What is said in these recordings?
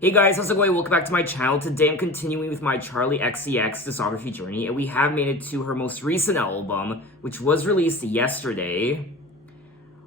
Hey guys, how's it going? Welcome back to my channel. Today I'm continuing with my Charli XCX discography journey, and we have made it to her most recent album, which was released yesterday,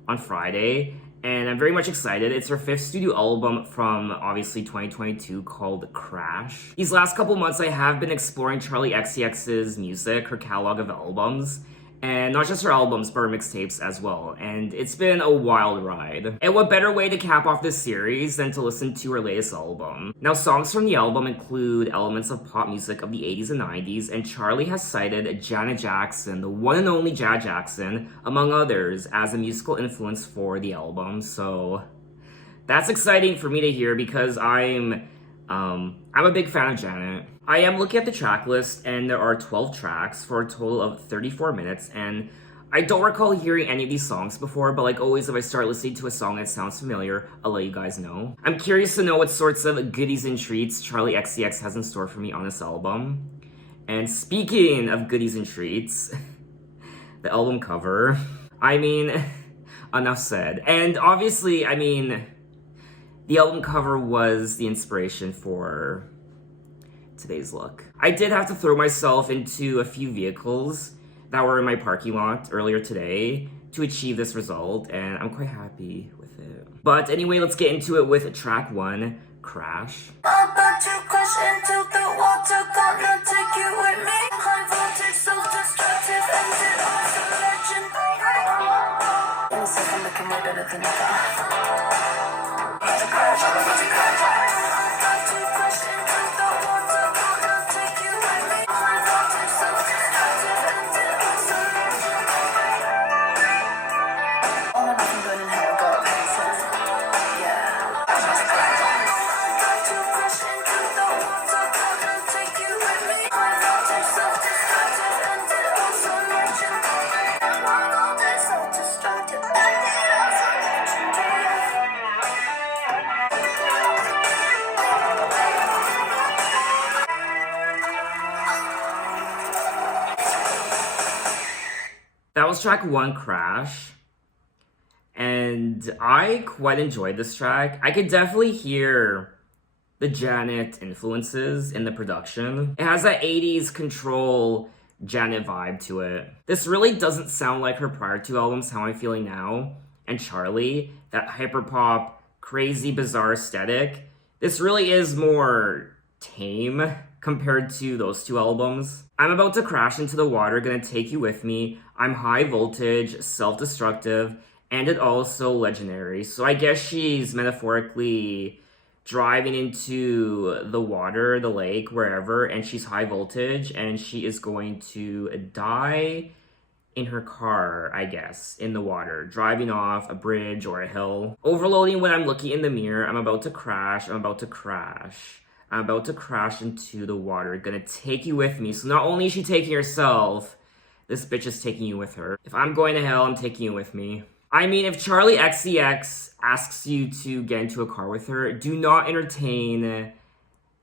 on Friday, and I'm very much excited. It's her 5th studio album from, obviously, 2022 called Crash. These last couple months I have been exploring Charli XCX's music, her catalog of albums, and not just her albums, but her mixtapes as well. And it's been a wild ride. And what better way to cap off this series than to listen to her latest album? Now, songs from the album include elements of pop music of the 80s and 90s, and Charli has cited Janet Jackson, the one and only Janet Jackson, among others, as a musical influence for the album. So that's exciting for me to hear because I'm a big fan of Janet. I am looking at the track list, and there are 12 tracks for a total of 34 minutes, and I don't recall hearing any of these songs before, but like always, if I start listening to a song that sounds familiar, I'll let you guys know. I'm curious to know what sorts of goodies and treats Charli XCX has in store for me on this album. And speaking of goodies and treats, the album cover, I mean, enough said. And obviously, I mean, the album cover was the inspiration for today's look. I did have to throw myself into a few vehicles that were in my parking lot earlier today to achieve this result, and I'm quite happy with it. But anyway, let's get into it with track 1, Crash. I'm about to crash into the water, gonna take you with me. High voltage, so destructive, and it was a legend. In a second, looking way better than ever. About to crash, I'm about to crash. I'm about to crash into the water, gonna take you with me. High voltage, so destructive, and it was a legend. All or nothing, burning hell, go crazy. Yeah. I'm about to crash. That was track 1, Crash. And I quite enjoyed this track. I could definitely hear the Janet influences in the production. It has that 80s Control Janet vibe to it. This really doesn't sound like her prior 2 albums, How I'm Feeling Now and Charli, that hyperpop, crazy, bizarre aesthetic. This really is more tame compared to those 2 albums. I'm about to crash into the water, gonna take you with me. I'm high voltage, self-destructive, and it also legendary. So I guess she's metaphorically driving into the water, the lake, wherever, and she's high voltage, and she is going to die in her car, I guess, in the water, driving off a bridge or a hill. Overloading when I'm looking in the mirror, I'm about to crash, I'm about to crash. I'm about to crash into the water, gonna take you with me. So not only is she taking herself, this bitch is taking you with her. If I'm going to hell, I'm taking you with me. I mean, if Charli XCX asks you to get into a car with her, do not entertain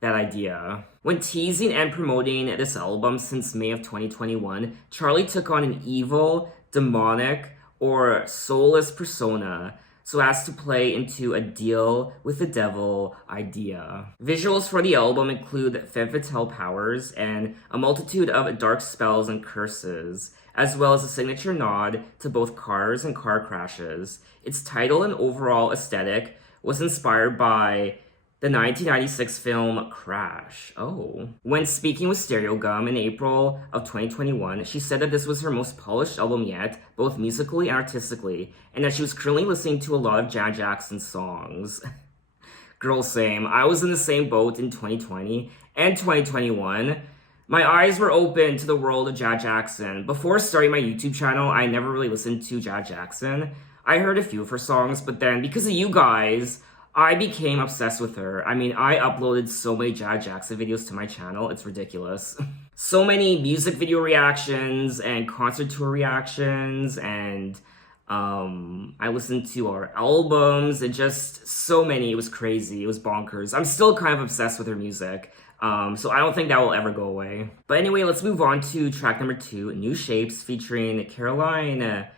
that idea. When teasing and promoting this album since May of 2021, Charli took on an evil, demonic, or soulless persona so as to play into a deal with the devil idea. Visuals for the album include femme fatale powers and a multitude of dark spells and curses, as well as a signature nod to both cars and car crashes. Its title and overall aesthetic was inspired by the 1996 film Crash. Oh. When speaking with Stereogum in April of 2021, she said that this was her most polished album yet, both musically and artistically, and that she was currently listening to a lot of Janet Jackson songs. Girl, same. I was in the same boat in 2020 and 2021. My eyes were open to the world of Janet Jackson. Before starting my YouTube channel, I never really listened to Janet Jackson. I heard a few of her songs, but then because of you guys, I became obsessed with her. I mean, I uploaded so many Janet Jackson videos to my channel, it's ridiculous. So many music video reactions and concert tour reactions, and I listened to our albums, and just so many. It was crazy, it was bonkers. I'm still kind of obsessed with her music, so I don't think that will ever go away. But anyway, let's move on to track number 2, New Shapes, featuring Caroline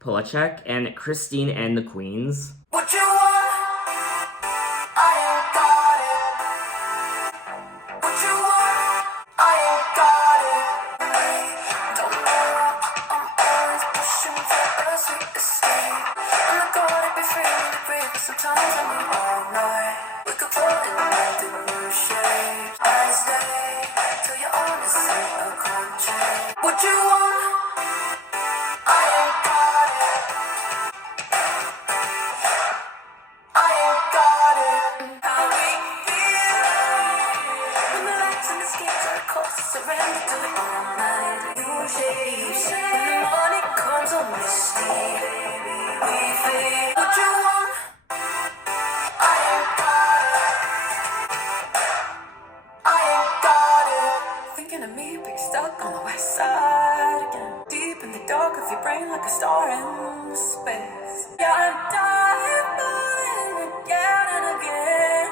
Polachek and Christine and the Queens. What you want? I ain't got surrender to the all-night new shapes. When the morning comes on misty, we fade. What you want? I ain't got it. I ain't got it. Thinking of me, but you're stuck on the west side again. Deep in the dark of your brain, like a star in space. Yeah, I'm dying again and again.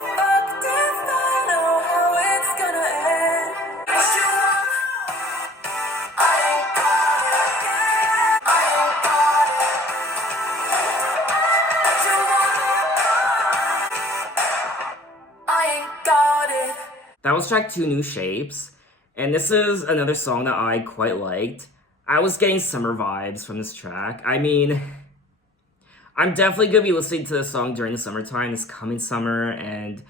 Fucked if I know how it's gonna end. What you want? I ain't got it. I ain't got it. What you want? I ain't got it. That was track 2, New Shapes, and this is another song that I quite liked. I was getting summer vibes from this track. I mean, I'm definitely gonna be listening to this song during the summertime, this coming summer, and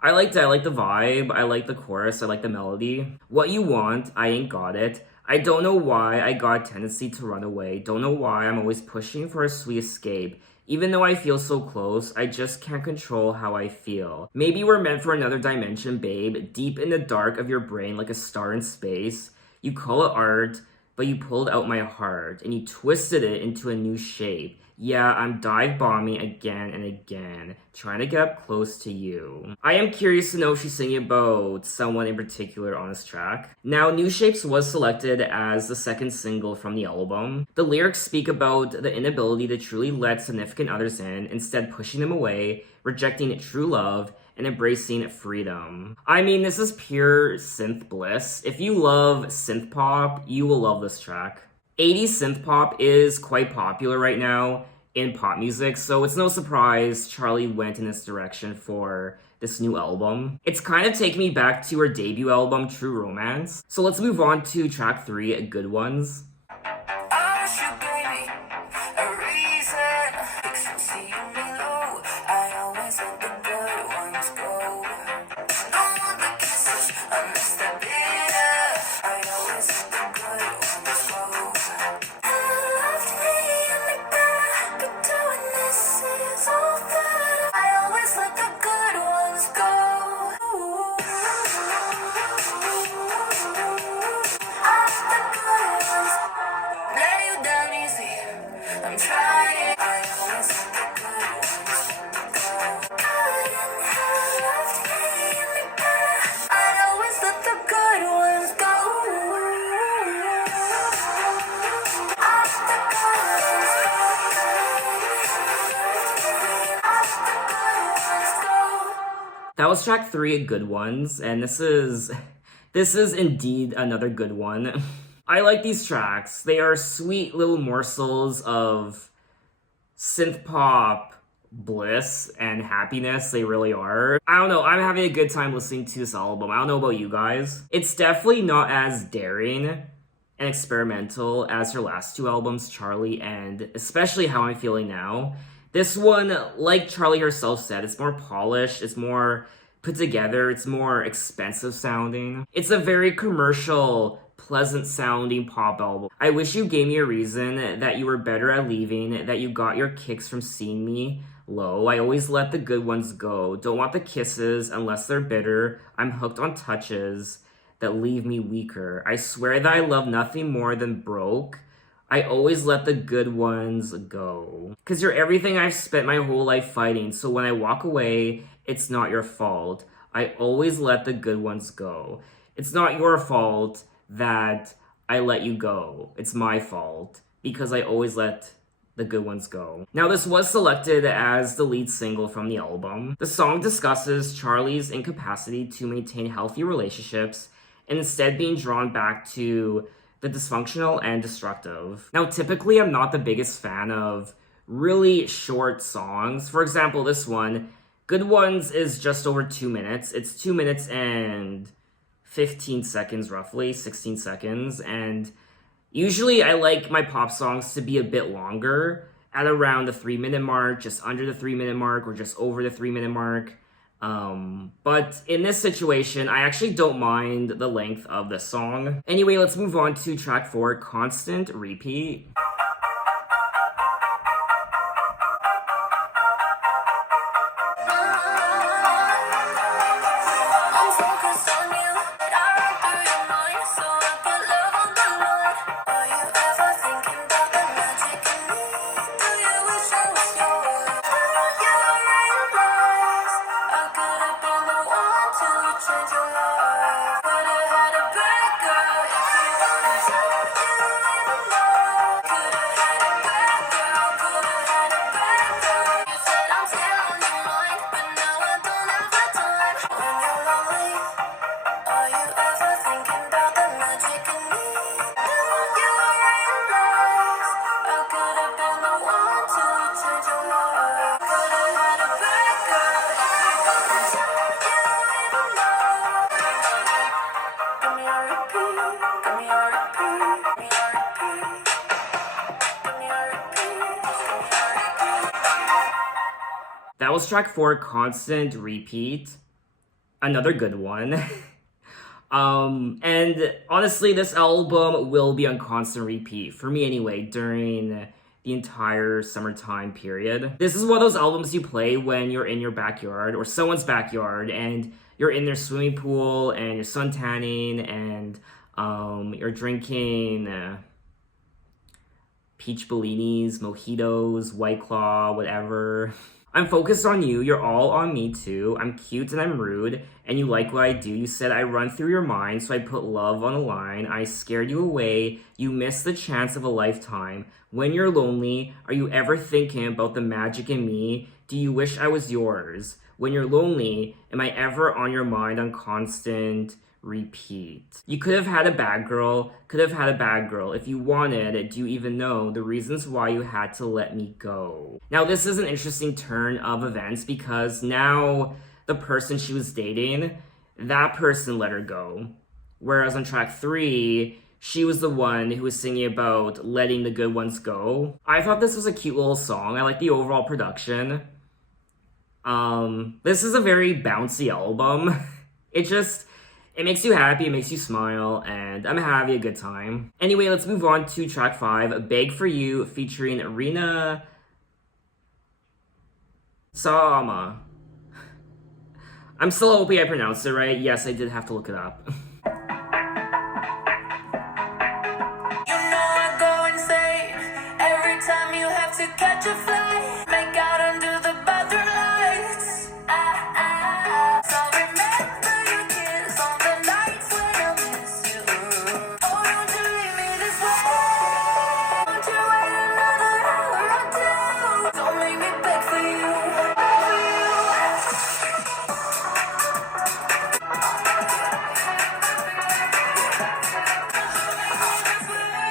I liked it. I like the vibe, I like the chorus, I like the melody. What you want, I ain't got it. I don't know why I got a tendency to run away. Don't know why I'm always pushing for a sweet escape. Even though I feel so close, I just can't control how I feel. Maybe we're meant for another dimension, babe. Deep in the dark of your brain like a star in space. You call it art, but you pulled out my heart and you twisted it into a new shape. Yeah, I'm dive bombing again and again, trying to get up close to you. I am curious to know if she's singing about someone in particular on this track. Now, New Shapes was selected as the second single from the album. The lyrics speak about the inability to truly let significant others in, instead pushing them away, rejecting true love, and embracing freedom. I mean, this is pure synth bliss. If you love synth pop, you will love this track. 80s synth pop is quite popular right now in pop music, so it's no surprise Charli went in this direction for this new album. It's kind of taking me back to her debut album, True Romance. So let's move on to track 3, Good Ones. I wish you gave me a reason. Fix and see me low. I always let the good ones go. No more the kisses, I miss the bitter. I always let the good ones go. I loved me in the back of doing this is all that I always let the good ones go. I let the good ones lay you down easy. I'm trying. I always let the good ones go. Couldn't have left me in the back. I always let the good ones go. I let the good ones go. I let the good ones go. That was track 3, Good Ones, and this is indeed another good one. I like these tracks. They are sweet little morsels of synth pop bliss and happiness. They really are. I don't know, I'm having a good time listening to this album. I don't know about you guys. It's definitely not as daring and experimental as her last 2 albums, Charli and especially How I'm Feeling Now. This one, like Charli herself said, it's more polished, it's more put together, it's more expensive sounding. It's a very commercial, pleasant sounding pop album. I wish you gave me a reason, that you were better at leaving, that you got your kicks from seeing me low. I always let the good ones go. Don't want the kisses unless they're bitter. I'm hooked on touches that leave me weaker. I swear that I love nothing more than broke. I always let the good ones go. Cause you're everything I've spent my whole life fighting, so when I walk away, it's not your fault. I always let the good ones go. It's not your fault that I let you go. It's my fault, because I always let the good ones go. Now, this was selected as the lead single from the album. The song discusses Charli's incapacity to maintain healthy relationships and instead being drawn back to the dysfunctional and destructive. Now, typically, I'm not the biggest fan of really short songs. For example, this one, Good Ones, is just over 2 minutes. It's 2 minutes and 15 seconds, roughly, 16 seconds. And usually I like my pop songs to be a bit longer, at around the 3-minute mark, just under the 3-minute mark, or just over the 3-minute mark. But in this situation, I actually don't mind the length of the song. Anyway, let's move on to track 4, Constant Repeat. I'm focused on you, but I run through your That was track 4, Constant Repeat. Another good one. And honestly, this album will be on constant repeat, for me anyway, during the entire summertime period. This is one of those albums you play when you're in your backyard or someone's backyard and you're in their swimming pool and you're sun tanning and you're drinking peach bellinis, mojitos, White Claw, whatever. I'm focused on you, you're all on me too. I'm cute and I'm rude, and you like what I do. You said I run through your mind, so I put love on the line. I scared you away, you missed the chance of a lifetime. When you're lonely, are you ever thinking about the magic in me? Do you wish I was yours? When you're lonely, am I ever on your mind on constant repeat? You could have had a bad girl, could have had a bad girl. If you wanted, do you even know the reasons why you had to let me go? Now, this is an interesting turn of events because now the person she was dating, that person let her go. Whereas on track 3, she was the one who was singing about letting the good ones go. I thought this was a cute little song. I like the overall production. This is a very bouncy album. It makes you happy, it makes you smile, and I'm having a good time. Anyway, let's move on to track 5, Beg For You, featuring Rina Sama. I'm still hoping I pronounced it right. Yes, I did have to look it up. Catch a flight, make out under the bathroom lights. So remember your kiss on the nights when I miss you. Oh, don't you leave me this way. Don't you wait another hour or two. Don't make me beg for you.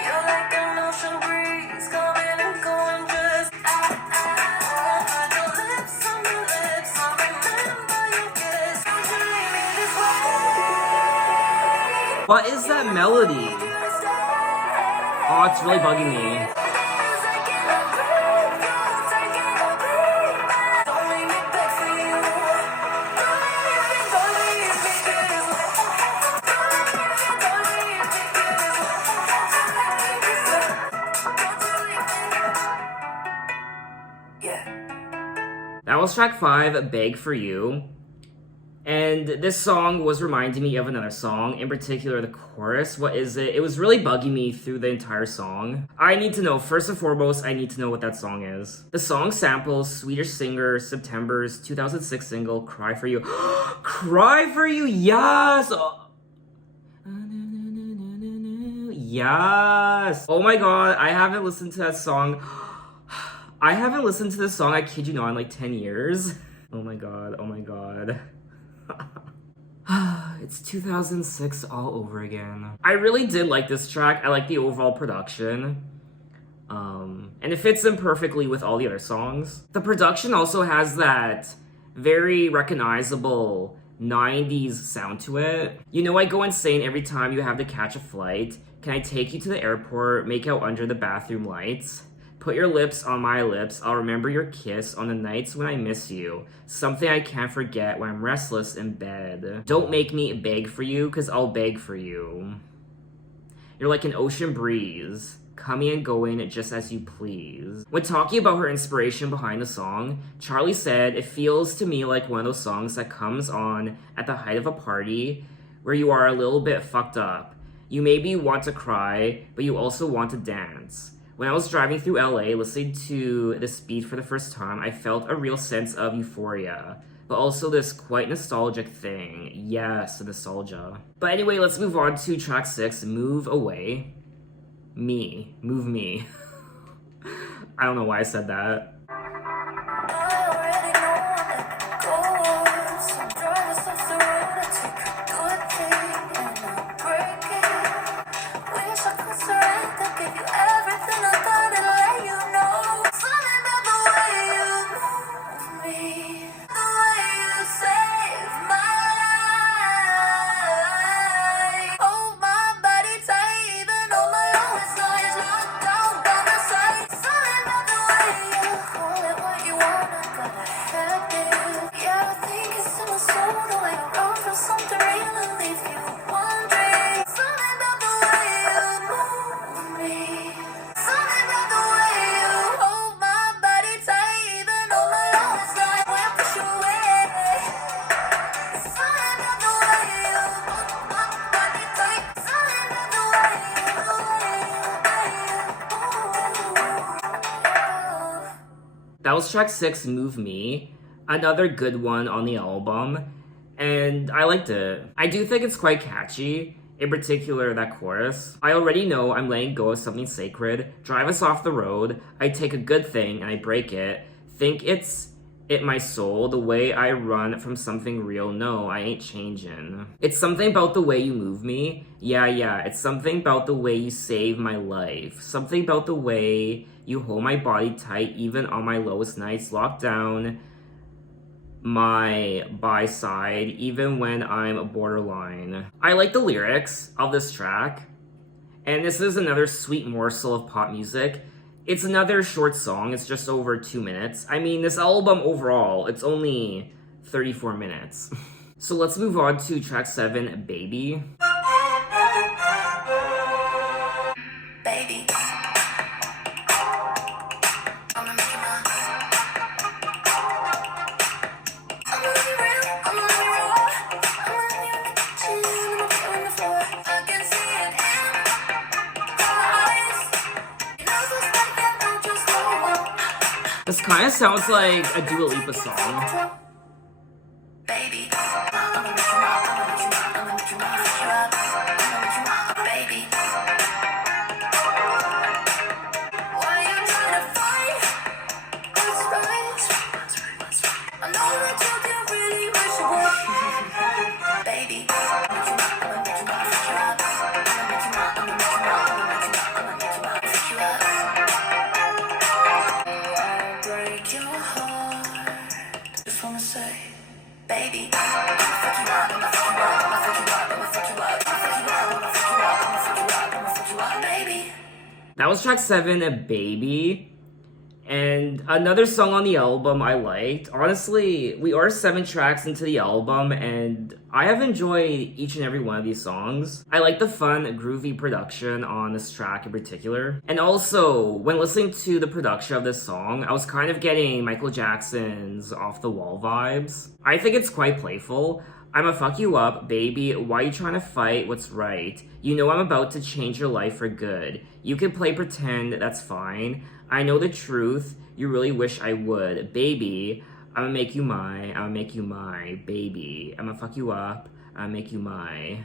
You're like an ocean breeze coming and going just. What is that melody? Oh, it's really bugging me. That was track 5, Beg For You. And this song was reminding me of another song, in particular the chorus. What is it? It was really bugging me through the entire song. I need to know, first and foremost, I need to know what that song is. The song samples Swedish singer September's 2006 single, Cry For You. Cry For You, yes! Yes! Oh my god, I haven't listened to that song. I haven't listened to this song, I kid you not, in like 10 years. Oh my god, oh my god. It's 2006 all over again. I really did like this track. I like the overall production. And it fits in perfectly with all the other songs. The production also has that very recognizable 90s sound to it. You know I go insane every time you have to catch a flight. Can I take you to the airport, make out under the bathroom lights? Put your lips on my lips, I'll remember your kiss on the nights when I miss you. Something I can't forget when I'm restless in bed. Don't make me beg for you, cause I'll beg for you. You're like an ocean breeze, coming and going just as you please. When talking about her inspiration behind the song, Charli said, it feels to me like one of those songs that comes on at the height of a party where you are a little bit fucked up. You maybe want to cry, but you also want to dance. When I was driving through LA listening to this beat for the first time, I felt a real sense of euphoria, but also this quite nostalgic thing. Yes, nostalgia. But anyway, let's move on to track 6, Move Away. Move me. I don't know why I said that. was track 6, Move Me, another good one on the album, and I liked it. I do think it's quite catchy, in particular that chorus. I already know I'm letting go of something sacred, drive us off the road, I take a good thing and I break it, think it's it my soul, the way I run from something real, no, I ain't changing. It's something about the way you move me, yeah, it's something about the way you save my life, something about the way you hold my body tight even on my lowest nights, lock down my by side even when I'm borderline. I like the lyrics of this track, and this is another sweet morsel of pop music. It's another short song, it's just over 2 minutes. I mean, this album overall, it's only 34 minutes. So let's move on to track 7, Baby. Baby. I'ma make you mine. I'ma let you real, I'ma let you raw. I'ma let you in the kitchen, I'ma put you on the floor. I can see it in my eyes. You know this like that, don't just go. This kind of sounds like a Dua Lipa song. Baby, I'ma make you mine, I'ma make you mine, I'ma make you mine. I'ma make you mine, baby. Why you trying to fight? What's right? I know that you can really wish you would. Baby, I'ma make you mine, I'ma make you mine. I'ma make you mine, I'ma make you mine, I'ma make you mine, I'ma make you mine, pick you up. I'll break your heart. Just wanna say, baby, I'ma fuck you up, I'ma fuck you up, I'ma fuck you up, I'ma fuck you up, I'ma fuck you up, I'ma fuck you up, I'ma fuck you up, I'ma fuck you up, baby. That was track 7, Baby. And another song on the album I liked. Honestly, we are 7 tracks into the album, and I have enjoyed each and every one of these songs. I like the fun, groovy production on this track in particular. And also, when listening to the production of this song, I was kind of getting Michael Jackson's Off the Wall vibes. I think it's quite playful. I'ma fuck you up, baby. Why you trying to fight what's right? You know I'm about to change your life for good. You can play pretend, that's fine. I know the truth, you really wish I would. Baby, I'ma make you my, I'ma make you my, baby. I'ma fuck you up, I'ma make you my.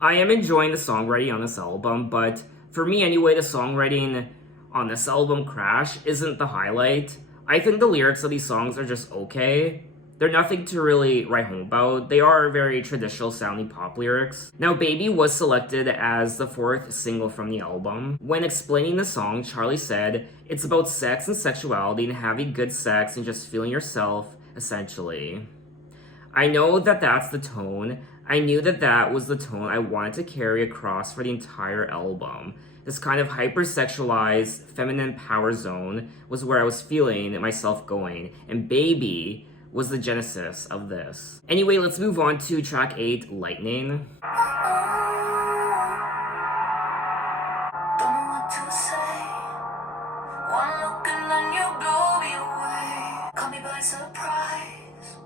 I am enjoying the songwriting on this album, but for me anyway, the songwriting on this album, Crash, isn't the highlight. I think the lyrics of these songs are just okay. They're nothing to really write home about. They are very traditional sounding pop lyrics. Now, Baby was selected as the 4th single from the album. When explaining the song, Charli said, "It's about sex and sexuality and having good sex and just feeling yourself, essentially." I know that that's the tone. I knew that that was the tone I wanted to carry across for the entire album. This kind of hypersexualized, feminine power zone was where I was feeling myself going. And Baby was the genesis of this. Anyway, let's move on to track 8, Lightning. Don't know what to say. One look and then you blow me away. Caught me by surprise,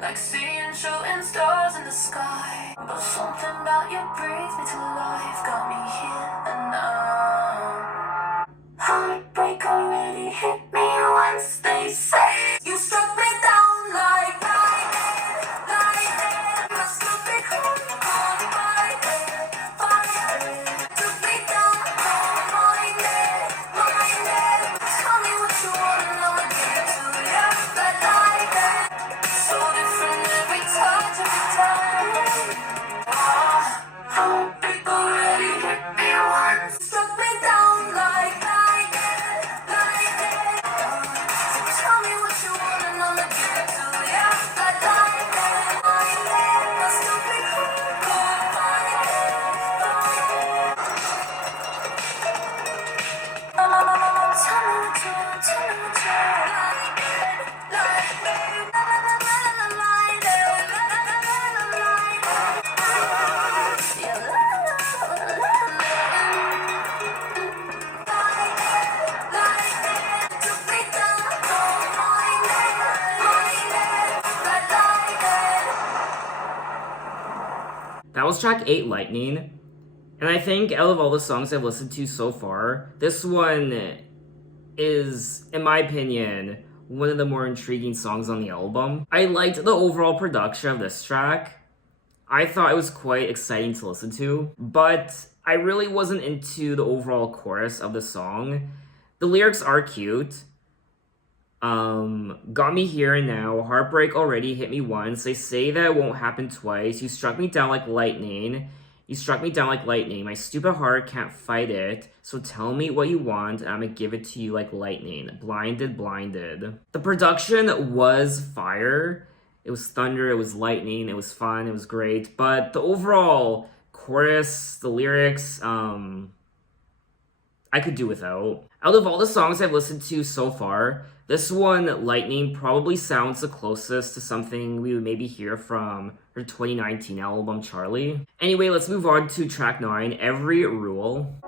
like seeing shooting stars in the sky. But something about you brings me to life, got me here and now. Heartbreak already hit me once, they say. You struck me down like lightning, lightning. My stupid heart caught fire. Took me down, minded, minded. Tell me what you want and I'ma give it to you like lightning. So different every touch, every time. Heartbreak already hit me once. Struck me down like lightning, lightning. So tell me what you want and I'ma give it to you like lightning, lightning. My stupid heart caught fire. Tell me what you want, tell me what you want. Lightning, lightning, That was track 8, Lightning. And I think out of all the songs I've listened to so far, this one is, in my opinion, one of the more intriguing songs on the album. I liked the overall production of this track. I thought it was quite exciting to listen to, but I really wasn't into the overall chorus of the song. The lyrics are cute. Got me here and now. Heartbreak already hit me once. They say that it won't happen twice. You struck me down like lightning. You struck me down like lightning. My stupid heart can't fight it. So tell me what you want, and I'm gonna give it to you like lightning. Blinded, blinded. The production was fire. It was thunder, it was lightning, it was fun, it was great. But the overall chorus, the lyrics, I could do without. Out of all the songs I've listened to so far, this one, Lightning, probably sounds the closest to something we would maybe hear from her 2019 album, Charli. Anyway, let's move on to track 9, Every Rule.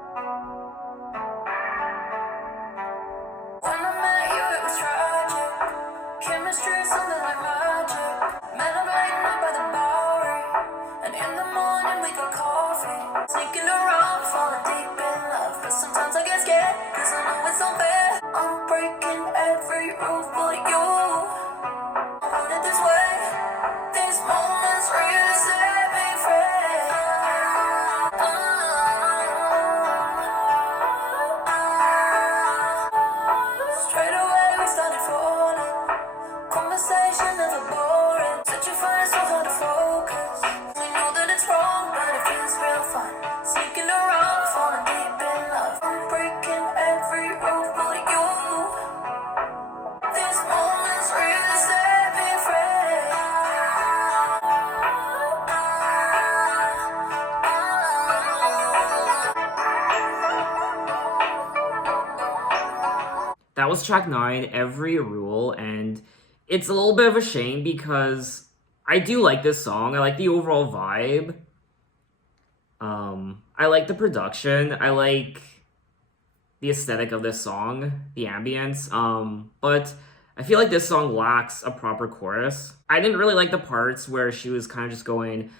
When I met you, it was tragic. Chemistry is something like magic. Met up late night by the Bowery, and in the morning we got coffee. Sneaking around, falling deep in love, but sometimes I get scared, cause I know it's unfair. I'm breaking every rule for you. I want it this way. These moments really set me free. Straight away we started falling. Conversation never boring. Such a fire, so hard to focus. We know that it's wrong, but it feels real fun. Sneaking around, falling deep in love. I'm breaking every rule for you. These moments really set me free. That was track 9, Every Rule, and it's a little bit of a shame because I do like this song. I like the overall vibe. I like the production. I like the aesthetic of this song, the ambience. But I feel like this song lacks a proper chorus. I didn't really like the parts where she was kind of just going,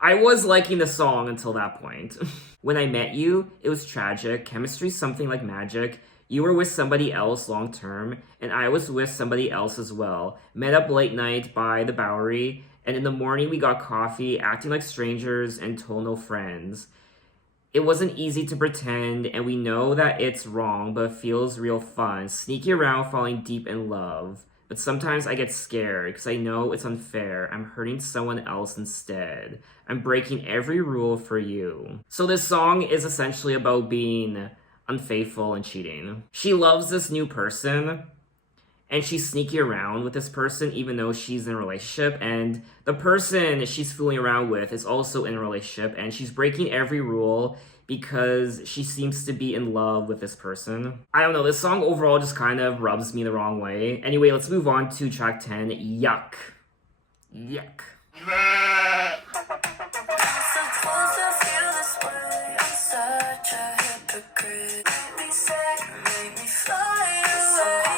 I was liking the song until that point. When I met you, it was tragic. Chemistry, something like magic. You were with somebody else long term, and I was with somebody else as well. Met up late night by the Bowery, and in the morning we got coffee, acting like strangers, and told no friends. It wasn't easy to pretend, and we know that it's wrong, but it feels real fun. Sneaky around, falling deep in love. But sometimes I get scared, because I know it's unfair. I'm hurting someone else instead. I'm breaking every rule for you. So this song is essentially about being unfaithful and cheating. She loves this new person, and she's sneaky around with this person even though she's in a relationship, and the person she's fooling around with is also in a relationship, and she's breaking every rule because she seems to be in love with this person. I don't know, this song overall just kind of rubs me the wrong way. Anyway, let's move on to track 10, Yuck. Yuck. Supposed to feel this way. I'm such a hypocrite. Make me sick, make me fly away.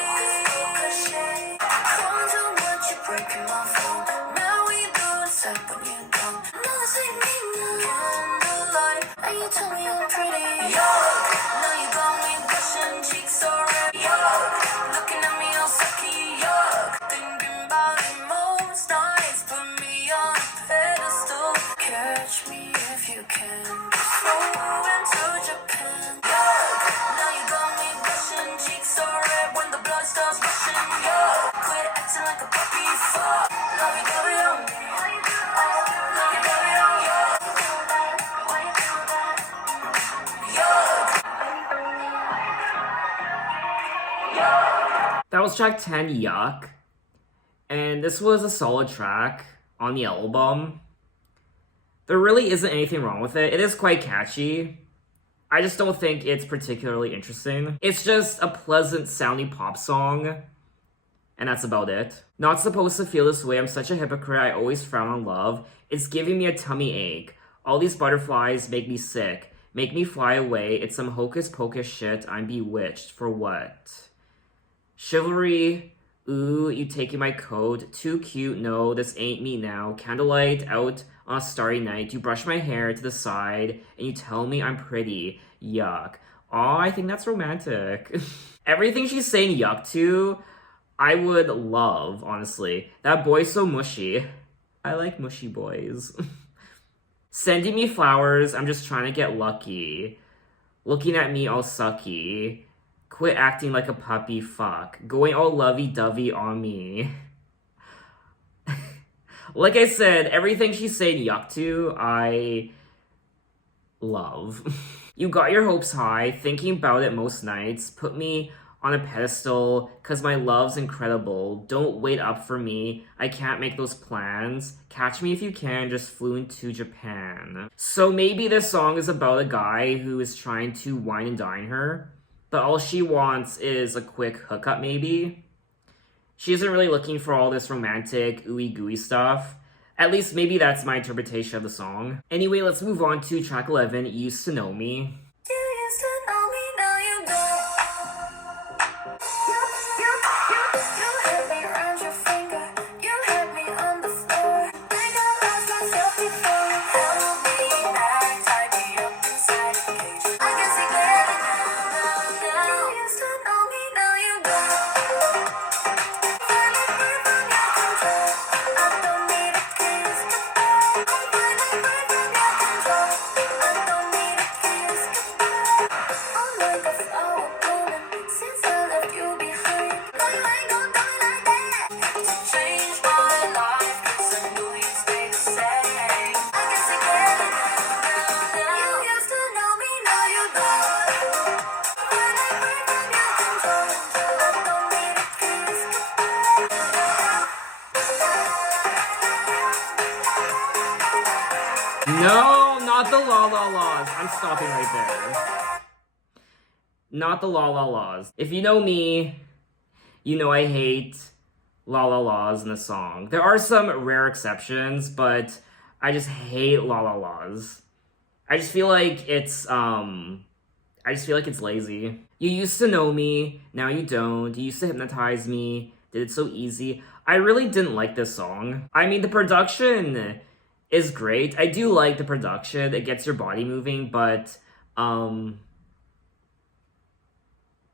Come to what you're breaking my phone. Now we do what's up when you don't. Nothing me now. Candlelight, and you tell me I'm pretty. Yuck. Now you got me blushing, cheeks so red. Yuck. Looking at me all sucky. Yuck. Thinking about it most nights. Put me on a pedestal. Catch me if you can. Flew into Japan. Yuck. Now you got me blushing, cheeks so red when the blood starts rushing. Yuck. Quit acting like a puppy. Fuck. Love you, love you, love me. Love you, love you, yuck. Yuck. That was track 10, Yuck. And this was a solid track on the album. There really isn't anything wrong with it. It is quite catchy. I just don't think it's particularly interesting. It's just a pleasant sounding pop song, and that's about it. Not supposed to feel this way. I'm such a hypocrite. I always frown on love. It's giving me a tummy ache. All these butterflies make me sick. Make me fly away. It's some hocus pocus shit. I'm bewitched. For what? Chivalry. Ooh, you taking my coat. Too cute. No, this ain't me now. Candlelight out on a starry night. You brush my hair to the side and you tell me I'm pretty. Yuck. Aw, I think that's romantic. Everything she's saying yuck to, I would love, honestly. That boy's so mushy. I like mushy boys. Sending me flowers, I'm just trying to get lucky. Looking at me all sucky. Quit acting like a puppy, fuck. Going all lovey-dovey on me. Like I said, everything she's saying yuck to, I love. You got your hopes high, thinking about it most nights. Put me on a pedestal, cause my love's incredible. Don't wait up for me, I can't make those plans. Catch me if you can, just flew into Japan. So maybe this song is about a guy who is trying to wine and dine her, but all she wants is a quick hookup maybe. She isn't really looking for all this romantic, ooey gooey stuff. At least maybe that's my interpretation of the song. Anyway, let's move on to track 11, Used to Know Me. You used to know me, now you don't. You had me around your finger, you had me on the floor. Think I lost myself before you held me back, tied me up inside a cage. I can see clearly now. You used to know me, now you don't. Finally free from your control. I don't need a kiss goodbye. I'm finally free from your control. I don't need a kiss goodbye. I'm like a flower blooming since I left you behind. No, you ain't gon' do it like that. To change my life, 'cause I knew you'd stay the same. I can see clearly now. You used to know me, now you don't. Finally free from your control. I don't need a kiss goodbye. No, not the La La Laws. I'm stopping right there. Not the La La Laws. If you know me, you know I hate La La Laws in the song. There are some rare exceptions, but I just hate La La Laws. I just feel like it's lazy. You used to know me, now you don't. You used to hypnotize me, did it so easy. I really didn't like this song. I mean, the production is great. I do like the production. It gets your body moving, but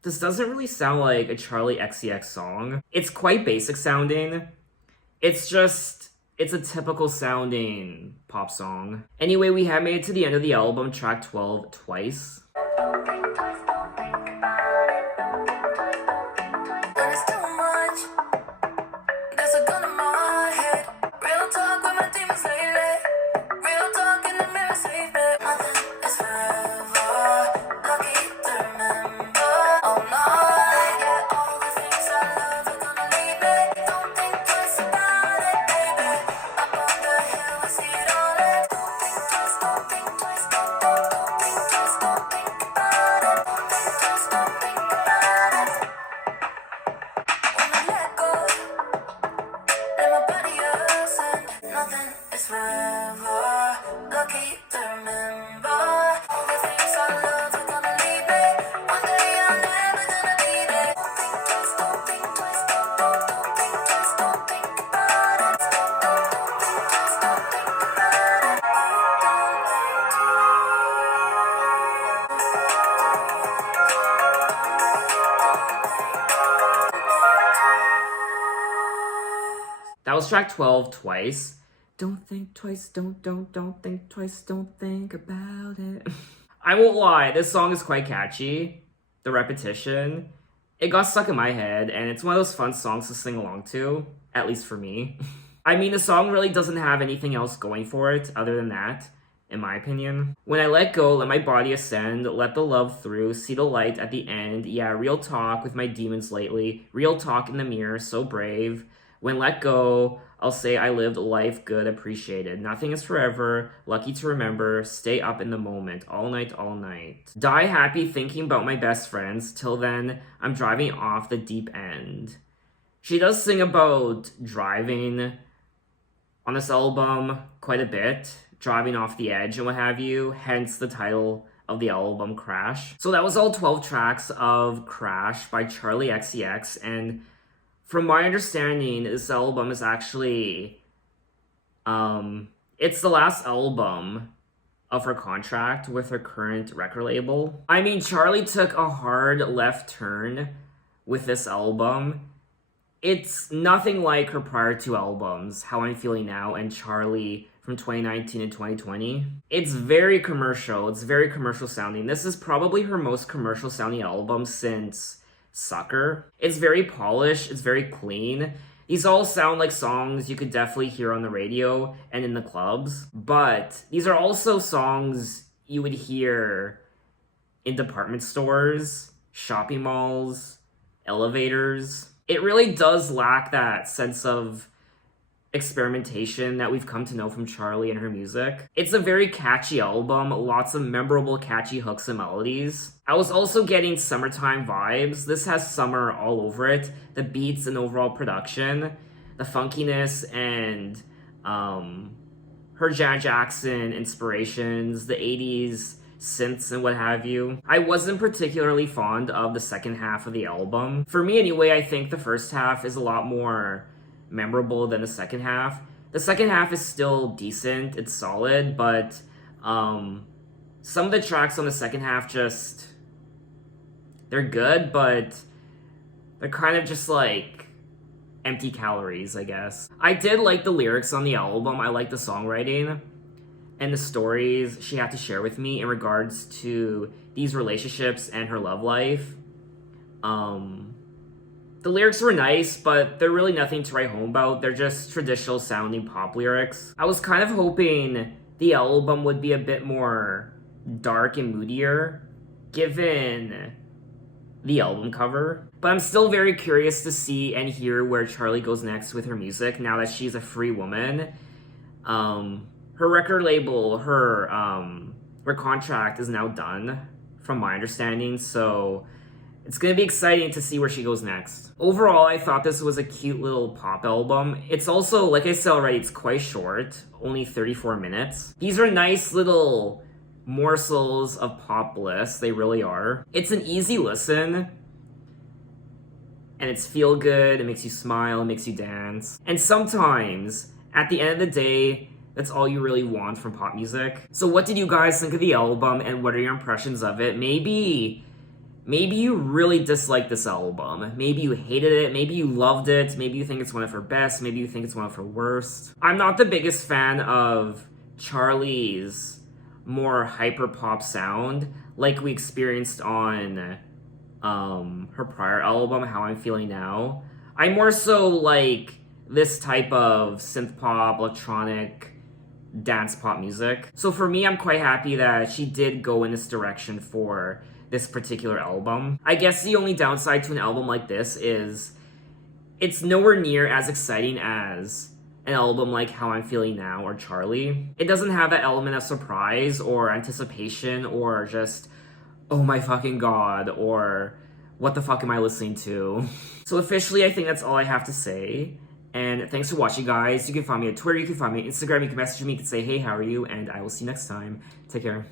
this doesn't really sound like a Charli XCX song. It's quite basic sounding. It's a typical sounding pop song. Anyway, we have made it to the end of the album, track 12, Twice. Don't think twice, don't think about it. When it's too much, there's a gun in my head. Real talk with my demons lately. Real talk in the mirror, save me. Nothing is forever. Lucky to remember. Oh no, yeah, all the things I love are gonna leave me. Don't think twice about it, baby. Up on the hill, I see it all. Don't think twice, don't think twice, don't think twice, don't think about it. Don't think twice, don't think about it. When I let go, let my body ascend. Nothing is forever. Lucky to remember. All the things I love are gonna leave me. One day I'm never gonna be there. Don't think twice, don't think twice, don't think twice, don't think about it. Don't think twice, don't think about it. Don't think That was track 12, Twice. Don't think twice, don't think twice, don't think about it. I won't lie, this song is quite catchy. The repetition, it got stuck in my head, and it's one of those fun songs to sing along to, at least for me. I mean, the song really doesn't have anything else going for it other than that, in my opinion. When I let go, let my body ascend, let the love through, see the light at the end. Yeah, real talk with my demons lately. Real talk in the mirror, so brave. When let go, I'll say I lived life good, appreciated. Nothing is forever, lucky to remember, stay up in the moment, all night, all night. Die happy thinking about my best friends, till then, I'm driving off the deep end. She does sing about driving on this album quite a bit, driving off the edge and what have you, hence the title of the album, Crash. So that was all 12 tracks of Crash by Charli XCX, and from my understanding, this album is actually, it's the last album of her contract with her current record label. I mean, Charli took a hard left turn with this album. It's nothing like her prior two albums, How I'm Feeling Now and Charli from 2019 and 2020. It's very commercial. It's very commercial sounding. This is probably her most commercial sounding album since Sucker. It's very polished. It's very clean. These all sound like songs you could definitely hear on the radio and in the clubs, but these are also songs you would hear in department stores, shopping malls, elevators. It really does lack that sense of experimentation that we've come to know from Charli and her music. It's a very catchy album, lots of memorable catchy hooks and melodies. I was also getting summertime vibes. This has summer all over it. The beats and overall production, the funkiness and her Janet Jackson inspirations, the 80s synths and what have you. I wasn't particularly fond of the second half of the album. For me anyway, I think the first half is a lot more memorable than the second half. The second half is still decent, it's solid, but some of the tracks on the second half just, they're good, but they're kind of just like empty calories, I guess. I did like the lyrics on the album. I like the songwriting and the stories she had to share with me in regards to these relationships and her love life. The lyrics were nice, but they're really nothing to write home about. They're just traditional sounding pop lyrics. I was kind of hoping the album would be a bit more dark and moodier, given the album cover. But I'm still very curious to see and hear where Charli goes next with her music now that she's a free woman. Her record label, her contract is now done, from my understanding, so it's gonna be exciting to see where she goes next. Overall, I thought this was a cute little pop album. It's also, like I said already, it's quite short, only 34 minutes. These are nice little morsels of pop bliss, they really are. It's an easy listen, and it's feel good, it makes you smile, it makes you dance. And sometimes, at the end of the day, that's all you really want from pop music. So what did you guys think of the album, and what are your impressions of it? Maybe you really dislike this album. Maybe you hated it. Maybe you loved it. Maybe you think it's one of her best. Maybe you think it's one of her worst. I'm not the biggest fan of Charli's more hyper pop sound like we experienced on her prior album, How I'm Feeling Now. I more so like this type of synth pop, electronic, dance pop music. So for me, I'm quite happy that she did go in this direction for this particular album. I guess the only downside to an album like this is it's nowhere near as exciting as an album like How I'm Feeling Now or Charli. It doesn't have that element of surprise or anticipation or just, oh my fucking god, or what the fuck am I listening to? So officially, I think that's all I have to say. And thanks for watching, guys. You can find me on Twitter, you can find me on Instagram, you can message me, you can say, hey, how are you? And I will see you next time. Take care.